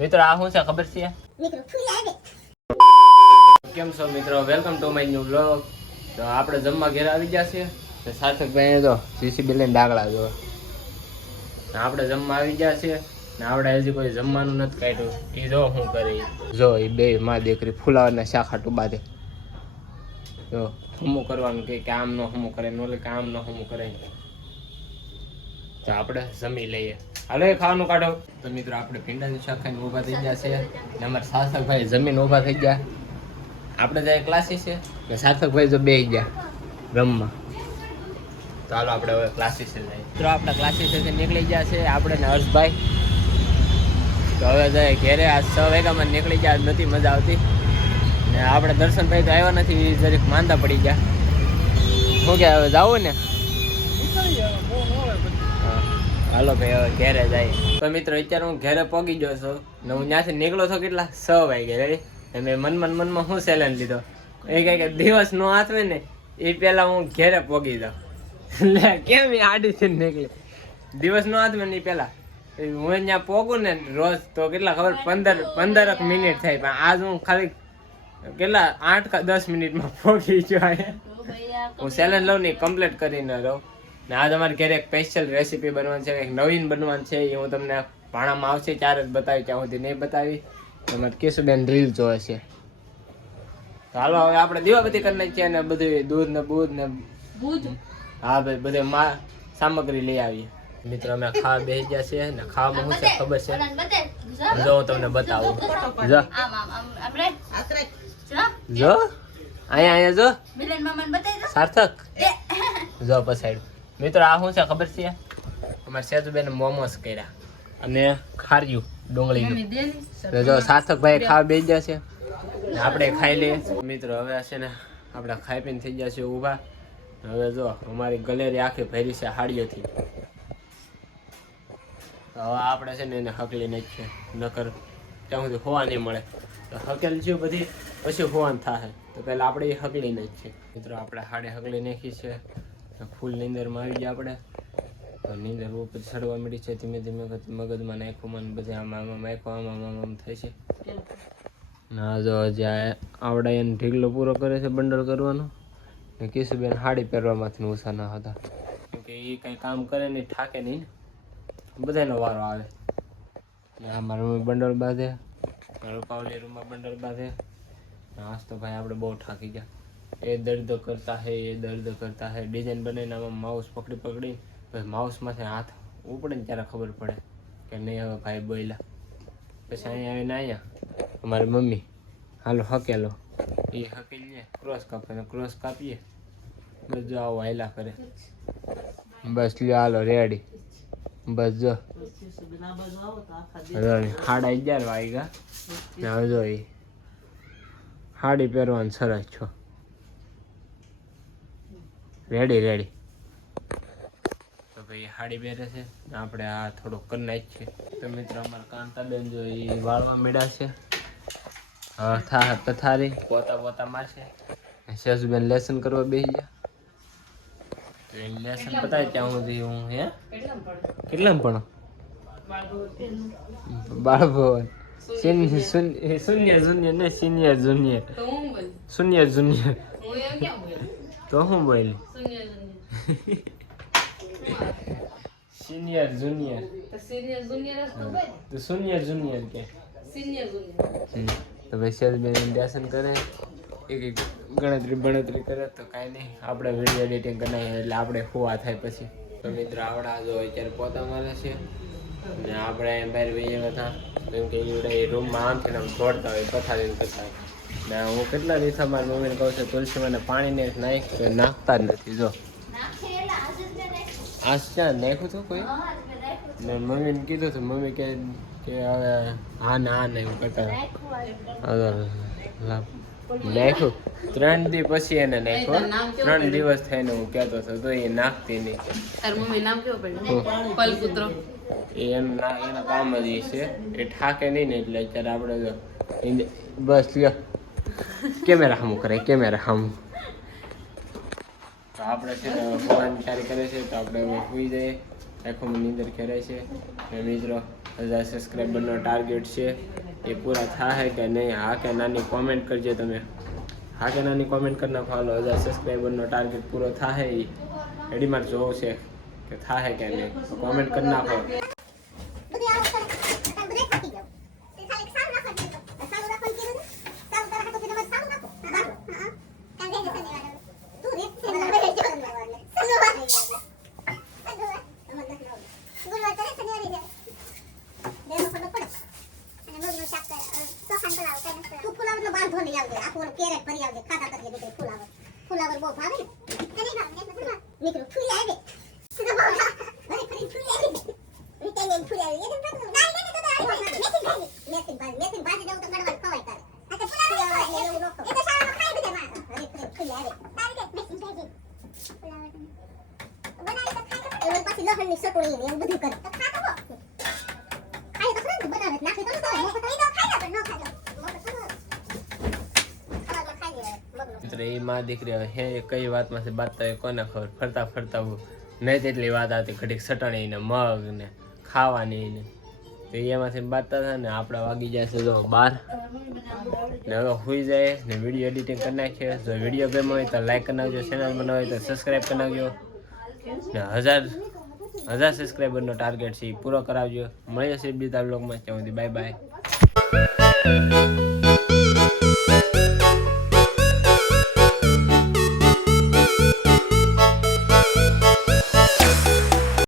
મિત્રો આ શું છે ખબર છે કેમ છો મિત્રો? Welcome to my new vlog. તો આપણે જમવા ઘેર આવી ગયા છે. સાર્થકભાઈ જો જીસીબી લઈને ડાગલા જો આપણે જમવા આવી ગયા છે ને આપણે હજી કોઈ જમવાનું નથી કાઢ્યું. એ જો શું કરે જો એ બે માં દીકરી ફુલાવાના શાખાટું બાંધે જો હમું કરવાનું કે આમ નો હમું કરે નોલે કે આમ નો હમું કરે. તો આપણે જમી લઈએ. હાલો એ ખાવાનું કાઢો. તો મિત્રો આપણે ભીંડાનું શાક ખાઈને ઊભા થઈ ગયા છે ને અમારા સાર્થકભાઈ જમીન ઊભા થઈ ગયા. આપણે જાય ક્લાસીસ છે ને સાર્થકભાઈ જો બેસી ગયા રમવા. તો હાલો આપણે હવે ક્લાસીસ જઈએ. મિત્રો આપણા ક્લાસીસથી નીકળી ગયા છે આપણે ને હર્ષભાઈ. તો હવે જાય ઘેરે. આજ 6 વાગ્યામાં નીકળી ગયા. નથી મજા આવતી ને આપણે દર્શનભાઈ તો આવ્યા નથી, જરીક માંદા પડી ગયા. શું કે હવે જાવું ને? હાલો ભાઈ હવે ઘેરે જાય. તો મિત્રો અત્યારે હું ઘેરે પહોંચી ગયો છું ને હું ત્યાંથી નીકળો છો કેટલા 6 વાગે રેડી. મેં મનમાં શું ચેલેન્જ લીધો એ કહે કે દિવસ નો હાથવે ને એ પહેલા હું ઘેરે પહોંચી જાઉં. લે કેમ એ આડી છે નીકળી દિવસ નો હાથવે ને એ પહેલા હું ત્યાં પહોંચું ને રોજ તો કેટલા ખબર 15 મિનિટ થાય, પણ આજ હું ખાલી કેટલા 8 કે 10 મિનિટમાં પહોંચી ગયો. હું ચેલેન્જ લઉં ને કમ્પ્લીટ કરીને રહું. ને આજ અમારે ઘરે એક સ્પેશિયલ રેસીપી બનવાની છે, એક નવીન બનવાની છે. એ હું તમને ભાણામાં આવશે ત્યારે જ બતાવી, ત્યાં સુધી નહીં બતાવી. તમારે કેશુબેન રીલ જોવે છે. તો હાલો હવે આપણે દીવાબત્તી કરી નાખીએ ને બધું દૂધ ને બૂધ ને હા ભાઈ બધે સામગ્રી લઈ આવીએ. મિત્રો અમે ખાવા બેસી ગયા છે ને ખાવામાં શું છે ખબર છે? જો હું તમને બતાવું. જો અહીંયા જો સાર્થક જો પસાડ્યું. મિત્રો આ શું છે ખબર છે? અમારે સેજુબેન મોમોસ કર્યા અને ખાર્યું ડુંગળીનું. જો સાર્થકભાઈ ખાવા બેસી ગયા છે ને આપણે ખાઈ લઈએ. મિત્રો હવે છે ને આપણે ખાઈ પીને થઈ ગયા છે ઊભા. હવે જો અમારી ગલેરી આખી ભરી છે હાડીઓથી. હવે આપણે છે ને એને હકલી નાખીએ, નકર ત્યાં સુધી હોવા નહીં મળે. તો હકેલ છે બધી પછી હોવાનું થાય. તો પહેલાં આપણે એ હકલી નાખીએ. મિત્રો આપણે હાડે હકલી નાખી છે. ફૂલ નીંદરમાં આવી ગયા આપણે. તો નીંદર ઉપર ચડવા મળી છે ધીમે ધીમે મગજમાં નાખવામાં બધે આમાં આમ થાય છે. ના જો હજી આવડે એને ઢીગલો પૂરો કરે છે બંડલ કરવાનો. ને કેશુબેન સાડી પહેરવામાંથી ઓછા ના હતા, કેમકે એ કંઈ કામ કરે નહીં, થાકે નહીં ને બધાનો વારો આવે. ને આ મારા રૂમ બંડલ બાંધે, રૂપાવલી રૂમમાં બંડલ બાંધે. આજ તો ભાઈ આપણે બહુ થાકી ગયા. એ દર્દ કરતા હે ડિઝાઇન બનાવીને આમાં માઉસ પકડી પછી માઉસમાંથી હાથ ઉપડે ને ત્યારે ખબર પડે કે નહીં હવે ભાઈ બોલ્યા. પછી અહીંયા આવીને અહીંયા અમારી મમ્મી હાલો હકેલો એ હકેલીએ ક્રોસ કાપીએ બસ જો આવો હાયલા કરે. બસ લ્યો હાલો રેડી. બસ જો 11:30 વાગ્યા ને હવે જો એ સાડી પહેરવાનું સરસ છો રેડી. તો ભાઈ સાડી પહેરે છે ને આપણે આ થોડુંક કરી નાખીએ. તો મિત્રો અમારા કાંતાબેન જો એ વાળવા મળ્યા છે. હા થા પથારી પોતા મારશે. સેજુબેન લેસન કરવા બેસી ગયા. તો એ લેસન પતાય ત્યાં સુધી હું હે કેટલામાં ભણો? બાળભવન સિનિયર જુનિયર તો હું બોલી સિનિયર જુનિયર કે તો ભાઈ સેજબેન લેસન કરે એક ગણતરી કરે. તો કાંઈ નહીં આપણે વિડીયો એડિટિંગ બનાવીએ એટલે આપણે હોવા થાય પછી. તો મિત્રો આવડા જો અત્યારે પોતા મારે છે ને આપણે બહાર ભાઈએ હતા કેમ કે એ રૂમમાં આમથી આમ દોડતા હોય પથારી ને હું કેટલા દિવસ મારી મમ્મીને કહું છું તુલસીમાં પાણીને નાખતા જ નથી. જો આ ક્યાં નાખ્યું હતું કોઈ ને મમ્મીને કીધું હતું. મમ્મી કે હવે હા ના એવું કરતા નાખ્યું 3 દિવસ પછી એને નાખ્યો. 3 દિવસ થઈને હું કહેતો હતો તો એ નાખતી નહીં. એના કામ જ એ છે એ ઠાકે નહીં ને એટલે અત્યારે આપણે બસ લ્યો કેમેરા સામું કરે તો આપણે છે ને હોવાની તૈયારી કરે છે. તો આપણે હવે સુઈ જઈએ. આંખોમાં નીંદર ખેરાય છે. મિત્રો 1000 સબસ્ક્રાઈબરનો ટાર્ગેટ છે એ પૂરા થાય કે નહીં. હા કે નાની કોમેન્ટ કરજો તમે. હા કે નાની કોમેન્ટ કરી નાખો. હાલો 1000 સબસ્ક્રાઈબરનો ટાર્ગેટ પૂરો થાય એ રેડીમાં જોવું છે કે થાય કે નહીં. કોમેન્ટ કરી નાખો. ફુલાવર બહુ ભાવે ને નીકળો ફૂલી આવે પછી લહણની ચટણી ને એવું બધું કરે બનાવે નાખી તો મિત્ર એ માં દીકરી હે કઈ વાતમાંથી બાત તો કોને ખબર. ફરતા ફરતા નહીં તેટલી વાત આવતી ઘડીક ચટણી ને મગ ને ખાવાની ને તો એમાંથી બાતતા હતા ને આપણા વાગી જશે જો 12 ને હવે સુઈ જાય ને વિડીયો એડિટિંગ કરી નાખીએ. જો વિડીયો ગમ્યો હોય તો લાઈક કરી નાખજો, ચેનલ બનાવી હોય તો સબસ્ક્રાઈબ કરી નાખજો ને 1000 સબસ્ક્રાઈબરનો ટાર્ગેટ છે એ પૂરો કરાવજો. મળી જશે બીજા બ્લોગમાં. ત્યાં સુધી બાય બાય.